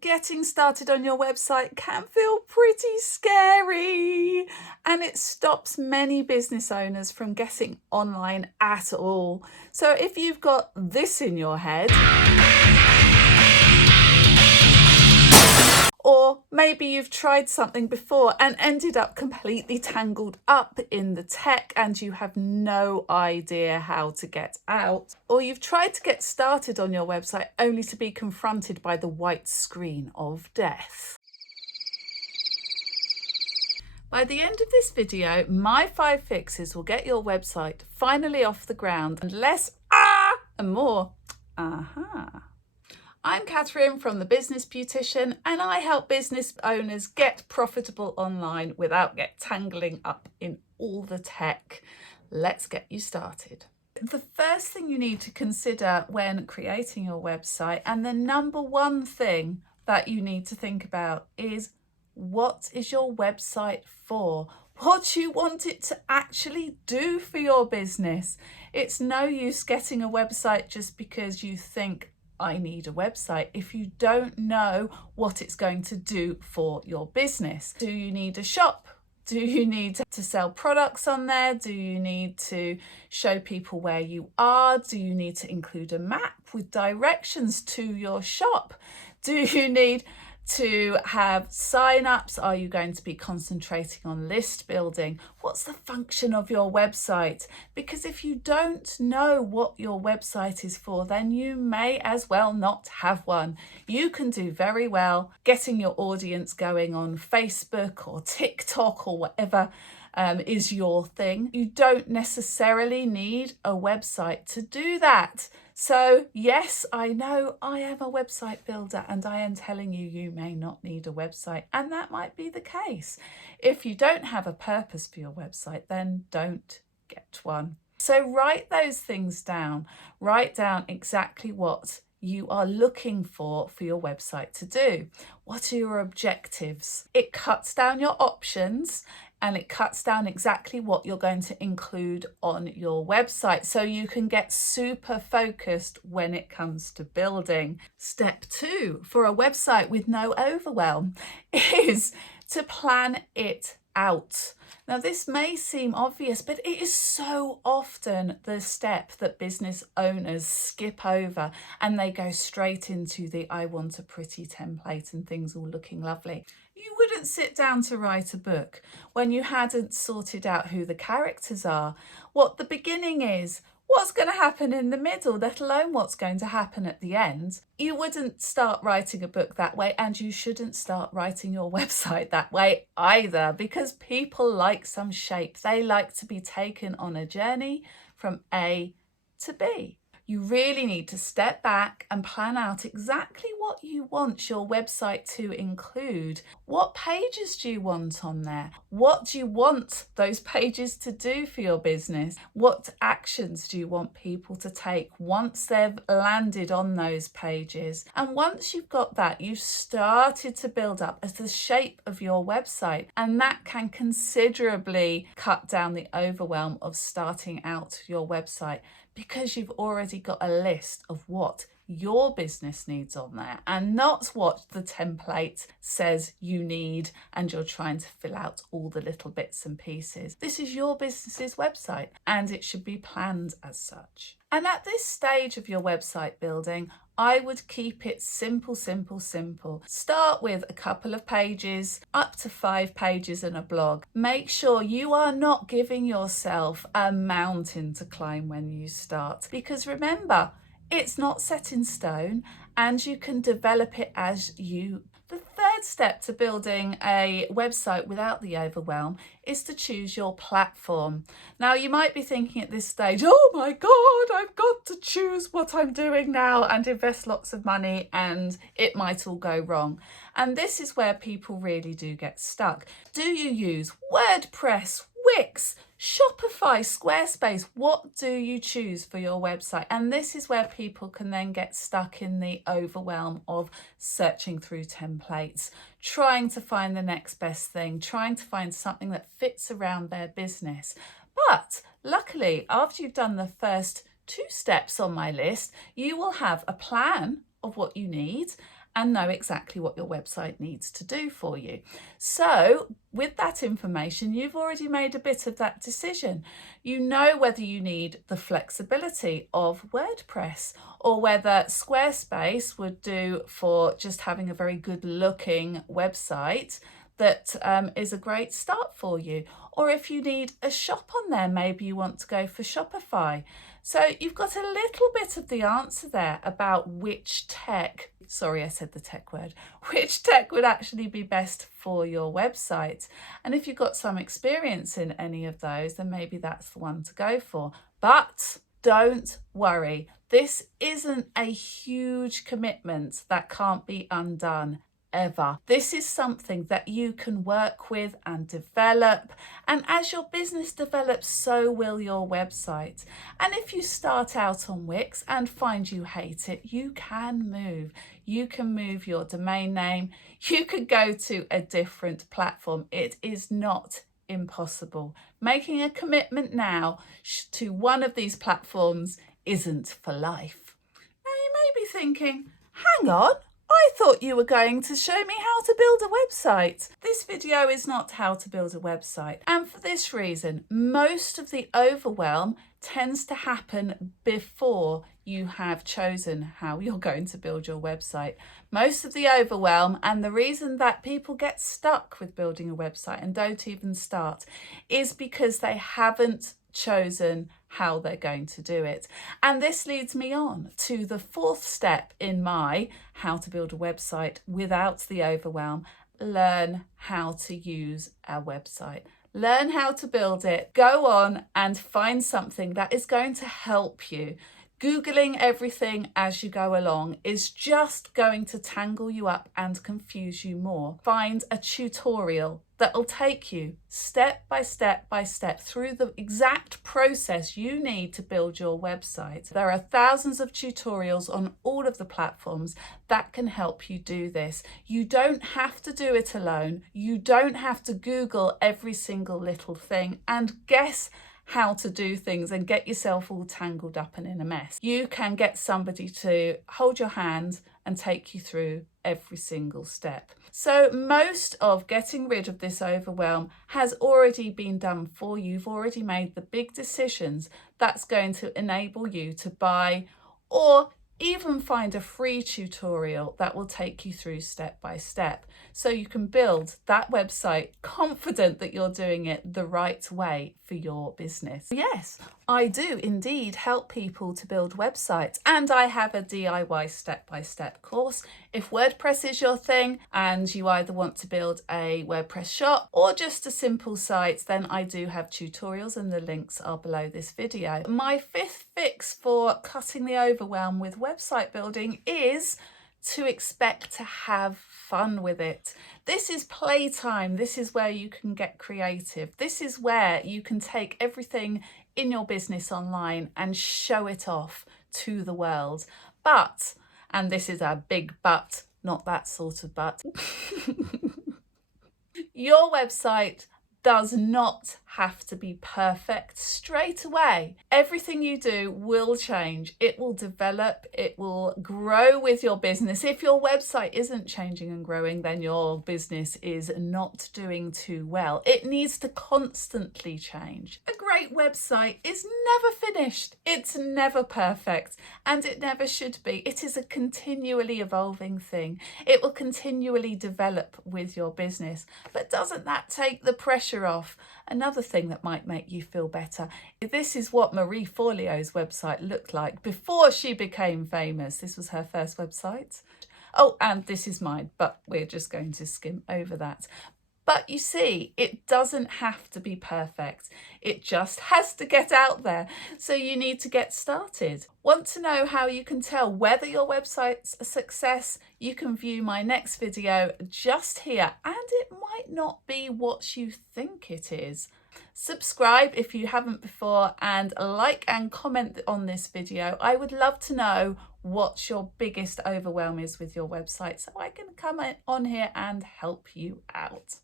Getting started on your website can feel pretty scary, and it stops many business owners from getting online at all. So if you've got this in your head, or maybe you've tried something before and ended up completely tangled up in the tech and you have no idea how to get out. Or you've tried to get started on your website only to be confronted by the white screen of death. By the end of this video, my 5 fixes will get your website finally off the ground and less and more aha. I'm Catherine from The Business Beautician, and I help business owners get profitable online without tangling up in all the tech. Let's get you started. The first thing you need to consider when creating your website, and the number one thing that you need to think about, is what is your website for? What do you want it to actually do for your business? It's no use getting a website just because you think, I need a website, if you don't know what it's going to do for your business. Do you need a shop? Do you need to sell products on there? Do you need to show people where you are? Do you need to include a map with directions to your shop? Do you need to have sign-ups? Are you going to be concentrating on list building? What's the function of your website? Because if you don't know what your website is for, then you may as well not have one. You can do very well getting your audience going on Facebook or TikTok or whatever is your thing. You don't necessarily need a website to do that. So yes, I know I am a website builder, and I am telling you, you may not need a website, and that might be the case. If you don't have a purpose for your website, then don't get one. So write those things down. Write down exactly what you are looking for your website to do. What are your objectives? It cuts down your options, and it cuts down exactly what you're going to include on your website, so you can get super focused when it comes to building. Step 2 for a website with no overwhelm is to plan it out. Now, this may seem obvious, but it is so often the step that business owners skip over, and they go straight into the I want a pretty template and things all looking lovely. You wouldn't sit down to write a book when you hadn't sorted out who the characters are, what the beginning is, what's going to happen in the middle, let alone what's going to happen at the end. You wouldn't start writing a book that way, and you shouldn't start writing your website that way either, because people like some shape. They like to be taken on a journey from A to B. You really need to step back and plan out exactly what you want your website to include. What pages do you want on there? What do you want those pages to do for your business? What actions do you want people to take once they've landed on those pages? And once you've got that, you've started to build up as the shape of your website, and that can considerably cut down the overwhelm of starting out your website, because you've already got a list of what your business needs on there, and not what the template says you need and you're trying to fill out all the little bits and pieces. This is your business's website, and it should be planned as such. And at this stage of your website building, I would keep it simple, simple, simple. Start with a couple of pages, up to 5 pages in a blog. Make sure you are not giving yourself a mountain to climb when you start, because remember, it's not set in stone, and you can develop it as you. The third step to building a website without the overwhelm is to choose your platform. Now, you might be thinking at this stage, oh my God, I've got to choose what I'm doing now and invest lots of money, and it might all go wrong. And this is where people really do get stuck. Do you use WordPress, Wix, Shopify, Squarespace? What do you choose for your website? And this is where people can then get stuck in the overwhelm of searching through templates, trying to find the next best thing, trying to find something that fits around their business. But luckily, after you've done the first 2 steps on my list, you will have a plan of what you need and know exactly what your website needs to do for you. So with that information, you've already made a bit of that decision. You know whether you need the flexibility of WordPress or whether Squarespace would do for just having a very good looking website that is a great start for you. Or if you need a shop on there, maybe you want to go for Shopify. So you've got a little bit of the answer there about which tech, sorry I said the tech word, which tech would actually be best for your website. And if you've got some experience in any of those, then maybe that's the one to go for. But don't worry, this isn't a huge commitment that can't be undone. Ever. This is something that you can work with and develop, and as your business develops, so will your website. And if you start out on Wix and find you hate it, you can move. You can move your domain name. You could go to a different platform. It is not impossible. Making a commitment now to one of these platforms isn't for life. Now you may be thinking, hang on, I thought you were going to show me how to build a website. This video is not how to build a website. And for this reason, most of the overwhelm tends to happen before you have chosen how you're going to build your website. Most of the overwhelm, and the reason that people get stuck with building a website and don't even start, is because they haven't chosen how they're going to do it. And this leads me on to the fourth step in my how to build a website without the overwhelm. Learn how to use our website. Learn how to build it. Go on and find something that is going to help you. Googling everything as you go along is just going to tangle you up and confuse you more. Find a tutorial that will take you step by step by step through the exact process you need to build your website. There are thousands of tutorials on all of the platforms that can help you do this. You don't have to do it alone. You don't have to Google every single little thing and guess how to do things and get yourself all tangled up and in a mess. You can get somebody to hold your hand and take you through every single step. So most of getting rid of this overwhelm has already been done for you. You've already made the big decisions that's going to enable you to buy or even find a free tutorial that will take you through step by step so you can build that website confident that you're doing it the right way for your business. Yes, I do indeed help people to build websites, and I have a DIY step-by-step course. If WordPress is your thing and you either want to build a WordPress shop or just a simple site, then I do have tutorials and the links are below this video. My fifth fix for cutting the overwhelm with website building is to expect to have fun with it. This is playtime. This is where you can get creative. This is where you can take everything in your business online and show it off to the world. But, and this is a big but, not that sort of but, your website does not have to be perfect straight away. Everything you do will change. It will develop. It will grow with your business. If your website isn't changing and growing, then your business is not doing too well. It needs to constantly change. A great website is never finished. It's never perfect, and it never should be. It is a continually evolving thing. It will continually develop with your business. But doesn't that take the pressure off? Another thing that might make you feel better. This is what Marie Forleo's website looked like before she became famous. This was her first website. Oh, and this is mine, but we're just going to skim over that. But you see, it doesn't have to be perfect. It just has to get out there. So you need to get started. Want to know how you can tell whether your website's a success? You can view my next video just here, and it might not be what you think it is. Subscribe if you haven't before, and like and comment on this video. I would love to know what your biggest overwhelm is with your website so I can come on here and help you out.